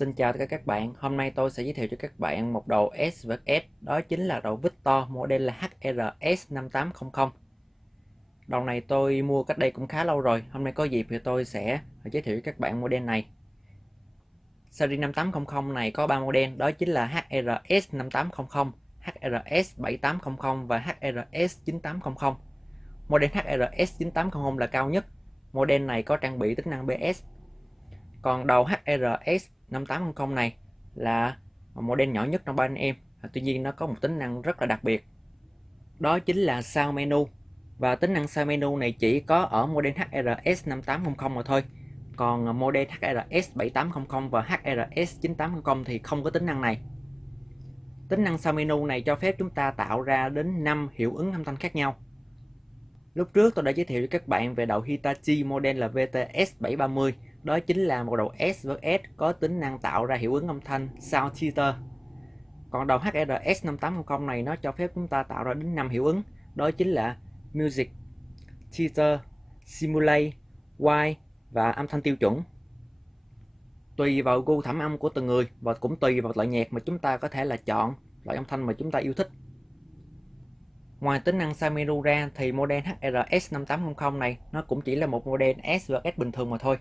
Xin chào tất cả các bạn, hôm nay tôi sẽ giới thiệu cho các bạn một đầu SVS, đó chính là đầu Victor, model là HRS5800. Đầu này tôi mua cách đây cũng khá lâu rồi, hôm nay có dịp thì tôi sẽ giới thiệu cho các bạn model này. Series 5800 này có 3 model, đó chính là HRS5800, HRS7800 và HRS9800. Model HRS9800 là cao nhất, model này có trang bị tính năng BS. Còn đầu HRS5800 này là model nhỏ nhất trong ba anh em, tuy nhiên nó có một tính năng rất là đặc biệt, đó chính là Sound Menu. Và tính năng Sound Menu này chỉ có ở model HRS5800 mà thôi, còn model HRS7800 và HRS9800 thì không có tính năng này. Tính năng Sound Menu này cho phép chúng ta tạo ra đến 5 hiệu ứng âm thanh khác nhau. Lúc trước tôi đã giới thiệu cho các bạn về đầu Hitachi model là VTS730, đó chính là một đầu SVS có tính năng tạo ra hiệu ứng âm thanh Sound Theater. Còn đầu HRS5800 này nó cho phép chúng ta tạo ra đến 5 hiệu ứng, đó chính là Music, Theater, Simulate, White và âm thanh tiêu chuẩn. Tùy vào gu thẩm âm của từng người và cũng tùy vào loại nhạc mà chúng ta có thể là chọn loại âm thanh mà chúng ta yêu thích. Ngoài tính năng Sound Menu ra thì model HRS5800 này nó cũng chỉ là một model SVS bình thường mà thôi.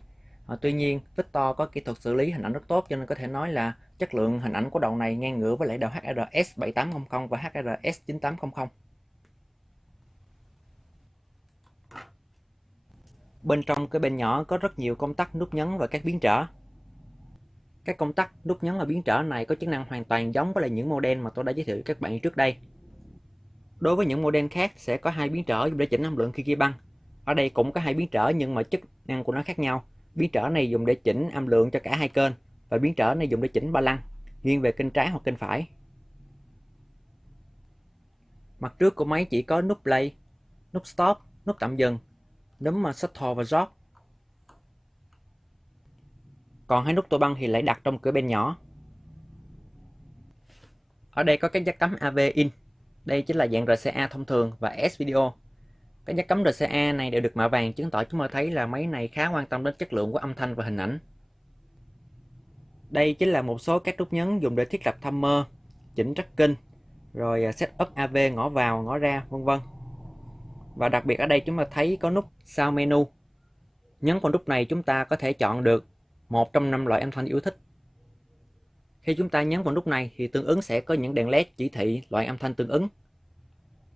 Tuy nhiên Victor có kỹ thuật xử lý hình ảnh rất tốt, cho nên có thể nói là chất lượng hình ảnh của đầu này ngang ngửa với lại đầu HRS7800 và HRS9800. Bên trong cái bên nhỏ có rất nhiều công tắc, nút nhấn và các biến trở. Các công tắc, nút nhấn và biến trở này có chức năng hoàn toàn giống với lại những model mà tôi đã giới thiệu với các bạn trước đây. Đối với những model khác sẽ có hai biến trở dùng để chỉnh âm lượng khi ghi băng. Ở đây cũng có hai biến trở nhưng mà chức năng của nó khác nhau. Biến trở này dùng để chỉnh âm lượng cho cả hai kênh và biến trở này dùng để chỉnh ba lăng, nghiêng về kênh trái hoặc kênh phải. Mặt trước của máy chỉ có nút play, nút stop, nút tạm dừng, núm shuttle và drop. Còn hai nút tua băng thì lại đặt trong cửa bên nhỏ. Ở đây có các jack cắm AV in. Đây chính là dạng RCA thông thường và S-Video. Các jack cắm RCA này đều được mạ vàng, chứng tỏ chúng ta thấy là máy này khá quan tâm đến chất lượng của âm thanh và hình ảnh. Đây chính là một số các nút nhấn dùng để thiết lập timer, chỉnh tracking, rồi setup AV ngõ vào, ngõ ra, vân vân. Và đặc biệt ở đây chúng ta thấy có nút Sound Menu. Nhấn vào nút này chúng ta có thể chọn được một trong 5 loại âm thanh yêu thích. Khi chúng ta nhấn vào nút này thì tương ứng sẽ có những đèn LED chỉ thị loại âm thanh tương ứng.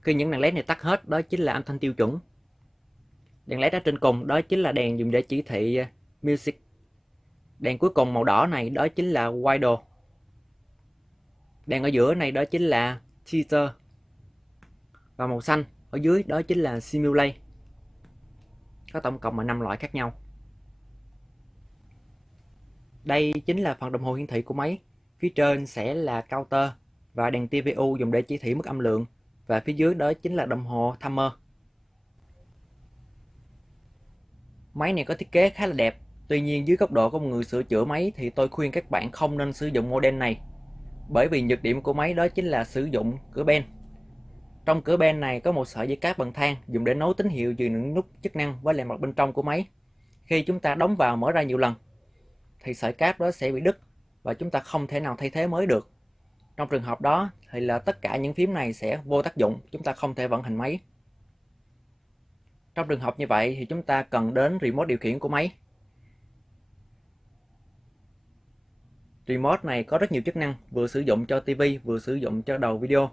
Khi những đèn LED này tắt hết, đó chính là âm thanh tiêu chuẩn. Đèn LED ở trên cùng đó chính là đèn dùng để chỉ thị Music. Đèn cuối cùng màu đỏ này đó chính là Wider. Đèn ở giữa này đó chính là Teaser. Và màu xanh ở dưới đó chính là Simulate. Có tổng cộng là 5 loại khác nhau. Đây chính là phần đồng hồ hiển thị của máy. Phía trên sẽ là counter và đèn TVU dùng để chỉ thị mức âm lượng. Và phía dưới đó chính là đồng hồ timer. Máy này có thiết kế khá là đẹp. Tuy nhiên dưới góc độ của một người sửa chữa máy thì tôi khuyên các bạn không nên sử dụng model này. Bởi vì nhược điểm của máy đó chính là sử dụng cửa ben. Trong cửa ben này có một sợi dây cáp bằng than dùng để nối tín hiệu từ những nút chức năng với lại mặt bên trong của máy. Khi chúng ta đóng vào mở ra nhiều lần thì sợi cáp đó sẽ bị đứt và chúng ta không thể nào thay thế mới được. Trong trường hợp đó thì là tất cả những phím này sẽ vô tác dụng, chúng ta không thể vận hành máy. Trong trường hợp như vậy thì chúng ta cần đến remote điều khiển của máy. Remote này có rất nhiều chức năng, vừa sử dụng cho TV vừa sử dụng cho đầu video.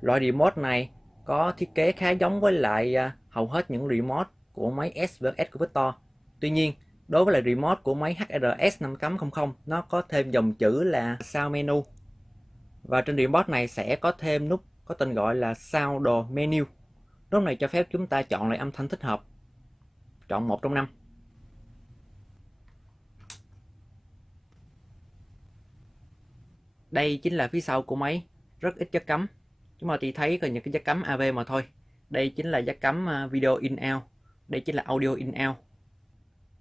Loại remote này có thiết kế khá giống với lại hầu hết những remote của máy SVS của Victor. Tuy nhiên, đối với lại remote của máy HRS5800 nó có thêm dòng chữ là Sound Menu. Và trên remote này sẽ có thêm nút có tên gọi là Sound Menu. Nút này cho phép chúng ta chọn lại âm thanh thích hợp. Chọn một trong 5. Đây chính là phía sau của máy, rất ít jack cắm. Chúng ta chỉ thấy có những cái jack cắm AV mà thôi. Đây chính là jack cắm video in out. Đây chính là audio in out.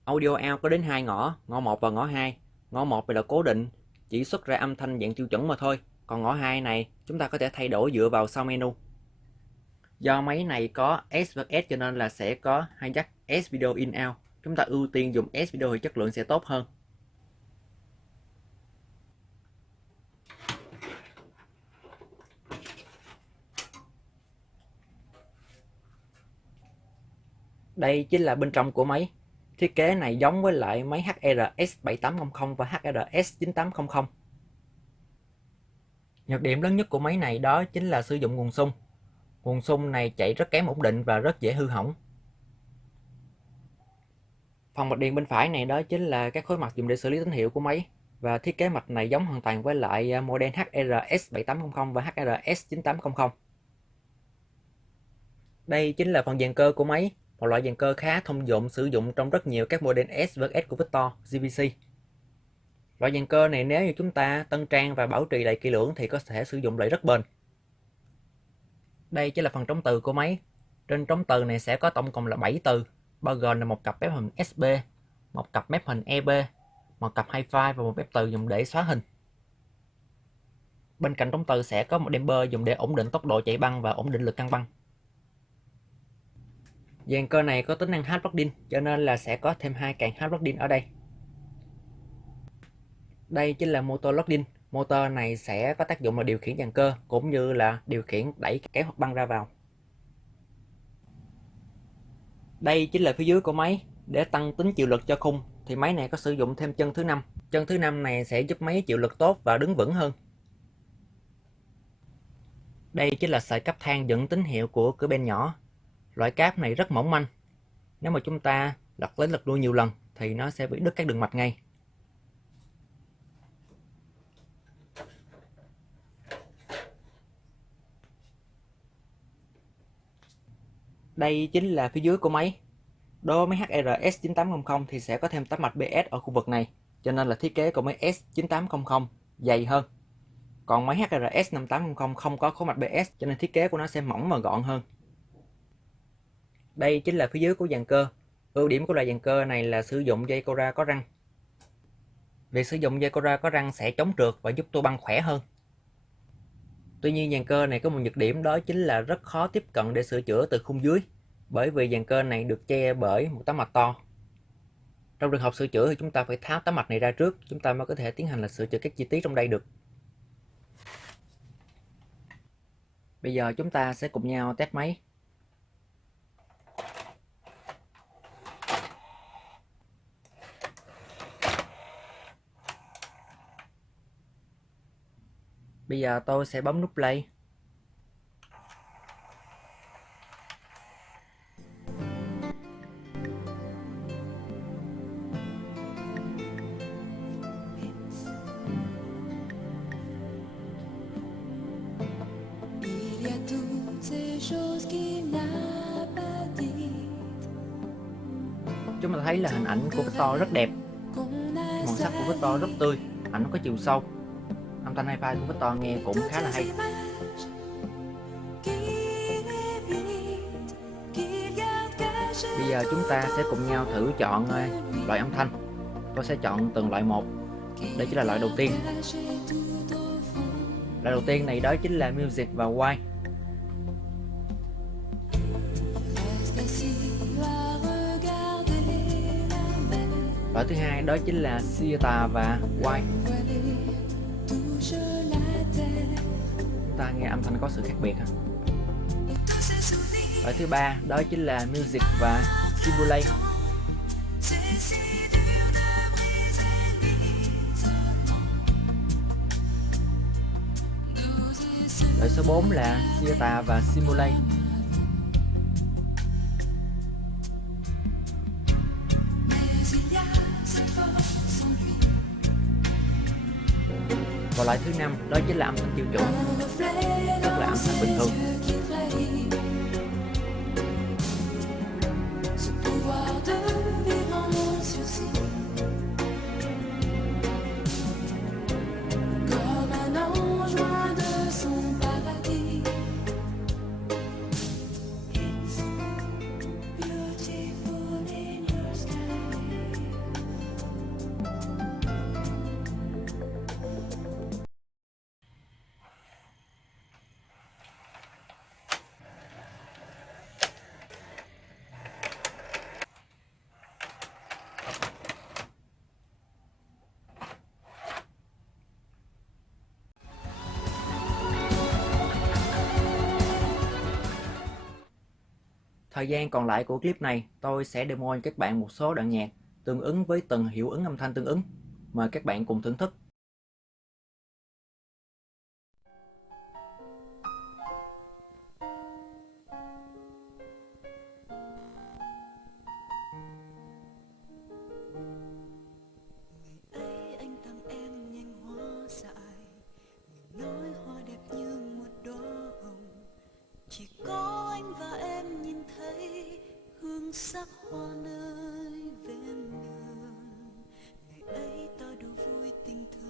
Audio out có đến 2 ngõ, ngõ 1 và ngõ 2. Ngõ 1 là cố định, chỉ xuất ra âm thanh dạng tiêu chuẩn mà thôi. Còn ngõ 2 này chúng ta có thể thay đổi dựa vào Sound Menu. Do máy này có SVS cho nên là sẽ có hai jack S video in out. Chúng ta ưu tiên dùng S video thì chất lượng sẽ tốt hơn. Đây chính là bên trong của máy. Thiết kế này giống với lại máy HRS7800 và HRS9800. Nhược điểm lớn nhất của máy này đó chính là sử dụng nguồn xung. Nguồn xung này chạy rất kém ổn định và rất dễ hư hỏng. Phần mạch điện bên phải này đó chính là các khối mạch dùng để xử lý tín hiệu của máy. Và thiết kế mạch này giống hoàn toàn với lại model HRS7800 và HRS9800. Đây chính là phần dàn cơ của máy, một loại dàn cơ khá thông dụng sử dụng trong rất nhiều các model S vs S của Victor, GVC. Loại dàn cơ này nếu như chúng ta tân trang và bảo trì lại kỹ lưỡng thì có thể sử dụng lại rất bền. Đây chính là phần trống từ của máy. Trên trống từ này sẽ có tổng cộng là 7 từ, bao gồm là một cặp mép hình SB, một cặp mép hình EB, một cặp hi-fi và một mép từ dùng để xóa hình. Bên cạnh trống từ sẽ có một damper dùng để ổn định tốc độ chạy băng và ổn định lực căng băng. Dàn cơ này có tính năng hard loading cho nên là sẽ có thêm 2 càng hard loading ở đây. Đây chính là motor loading. Motor này sẽ có tác dụng là điều khiển dàn cơ cũng như là điều khiển đẩy kéo hoặc băng ra vào. Đây chính là phía dưới của máy. Để tăng tính chịu lực cho khung thì máy này có sử dụng thêm chân thứ 5. Chân thứ 5 này sẽ giúp máy chịu lực tốt và đứng vững hơn. Đây chính là sợi cáp than dẫn tín hiệu của cửa ben nhỏ. Loại cáp này rất mỏng manh. Nếu mà chúng ta lật lấy lật lui nhiều lần thì nó sẽ bị đứt các đường mạch ngay. Đây chính là phía dưới của máy. Đối với máy HRS9800 thì sẽ có thêm tấm mạch BS ở khu vực này, cho nên là thiết kế của máy S9800 dày hơn. Còn máy HRS5800 không có khối mạch BS cho nên thiết kế của nó sẽ mỏng và gọn hơn. Đây chính là phía dưới của dàn cơ. Ưu điểm của loại dàn cơ này là sử dụng dây Cora có răng. Việc sử dụng dây Cora có răng sẽ chống trượt và giúp tua băng khỏe hơn. Tuy nhiên dàn cơ này có một nhược điểm đó chính là rất khó tiếp cận để sửa chữa từ khung dưới, bởi vì dàn cơ này được che bởi một tấm mạch to. Trong trường hợp sửa chữa thì chúng ta phải tháo tấm mạch này ra trước, chúng ta mới có thể tiến hành là sửa chữa các chi tiết trong đây được. Bây giờ chúng ta sẽ cùng nhau test máy. Bây giờ tôi sẽ bấm nút play. Chúng ta thấy là hình ảnh của Victor rất đẹp. Màu sắc của Victor rất tươi, ảnh có chiều sâu. Âm thanh hi-fi của Victor nghe cũng khá là hay. Bây giờ chúng ta sẽ cùng nhau thử chọn loại âm thanh. Tôi sẽ chọn từng loại một. Đây chính là loại đầu tiên. Loại đầu tiên này đó chính là Music và White. Loại thứ hai đó chính là Sieta và White. Chúng ta nghe âm thanh có sự khác biệt. Loại thứ ba đó chính là Music và Simulate. Loại số 4 là Sieta và Simulate. Và loại thứ 5 đó chính là âm thanh tiêu chuẩn, tức là âm thanh bình thường. Thời gian còn lại của clip này, tôi sẽ demo cho các bạn một số đoạn nhạc tương ứng với từng hiệu ứng âm thanh tương ứng. Mời các bạn cùng thưởng thức. Chỉ có anh và em nhìn thấy hương sắc hoa nơi ven đường. Ngày ấy ta đủ vui tình thơ.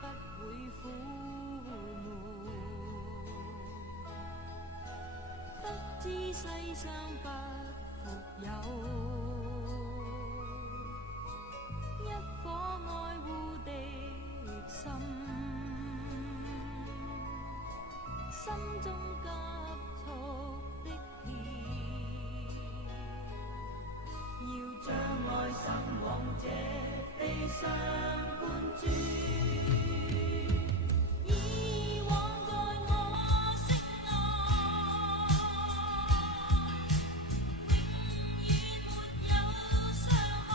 不會苦悶。不知世上不復有一顆愛護的心，心中急速的跳，要將愛心往這地上灌注。以往在我心內，永遠沒有傷害。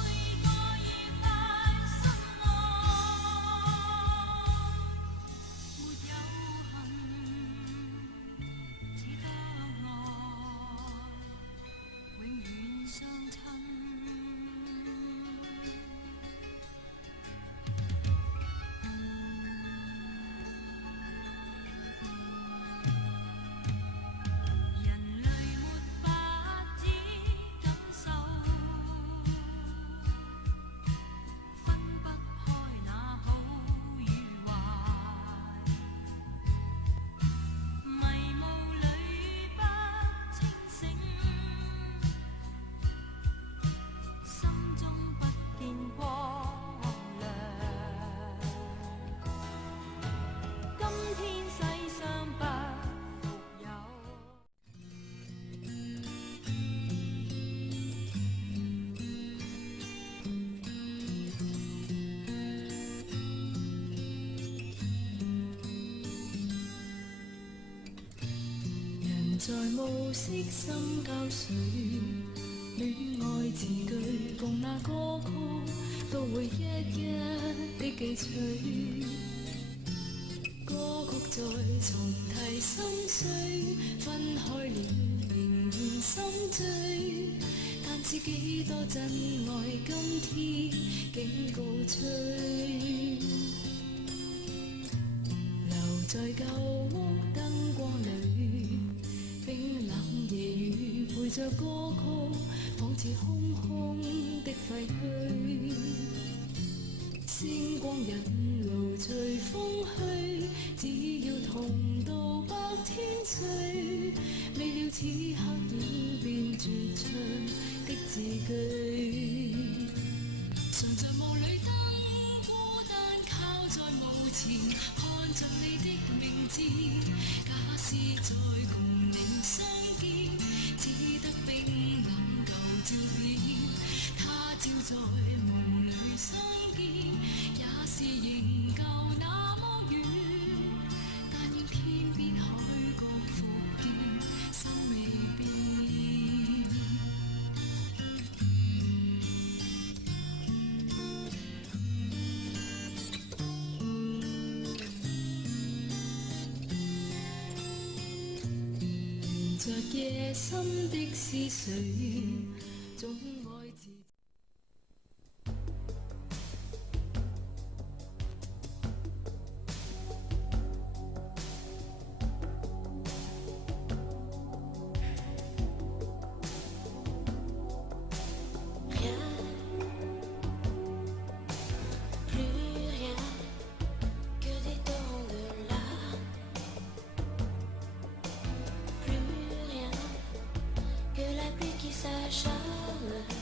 每個愉快心愛，沒有恨，只得愛，永遠相親。人類沒法子感受，分不開那好與壞，迷霧裏不清醒，心中不見光亮。今天世上不復有。人在暮色深交水，戀愛字句共那歌曲，都會一一的記取。歌曲在重提心碎，分開了仍然心醉。但知幾多真愛，今天竟告吹。留在舊屋燈光裏，冰冷夜雨陪着歌曲，仿似空空的廢墟。星光引路隨風去，只要同渡白天歲。未料此刻演變絕唱的字句。常在霧裏燈，孤單靠在墓前，看着你的名字。假使再共你相見，只得冰冷舊照片。他朝在夢裏相見，也是仍舊那麼遠。但願天邊海角復見，心未變。沿着夜深的思緒，總愛自。S'acharne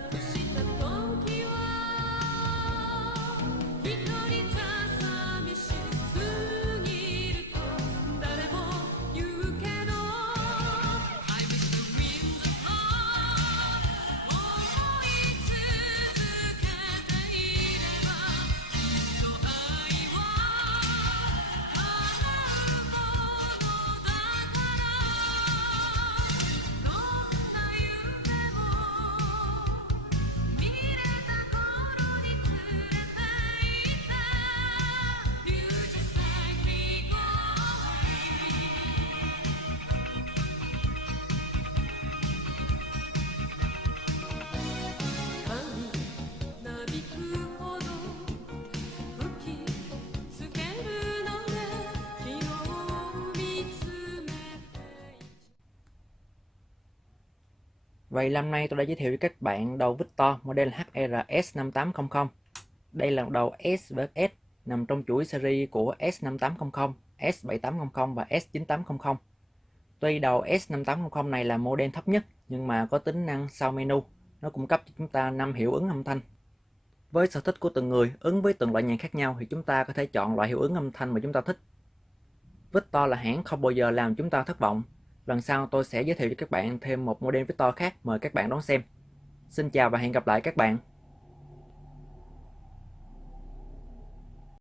くした時は一人じゃ寂しすぎると誰も言うけど I wish the wind blow 思い続けていればきっと愛は叶うものだからどんな夢も見れた頃に連れて行って You just let me go away 髪なびくほど吹きつけるのね昨日見つめて Vậy năm nay tôi đã giới thiệu cho các bạn đầu Victor model HRS5800. Đây là đầu S và S nằm trong chuỗi series của S5800, S7800 và S9800. Tuy đầu S5800 này là model thấp nhất nhưng mà có tính năng sau menu, nó cung cấp cho chúng ta 5 hiệu ứng âm thanh. Với sở thích của từng người ứng với từng loại nhạc khác nhau thì chúng ta có thể chọn loại hiệu ứng âm thanh mà chúng ta thích. Victor là hãng không bao giờ làm chúng ta thất vọng. Lần sau tôi sẽ giới thiệu cho các bạn thêm một model Victor khác, mời các bạn đón xem. Xin chào và hẹn gặp lại các bạn.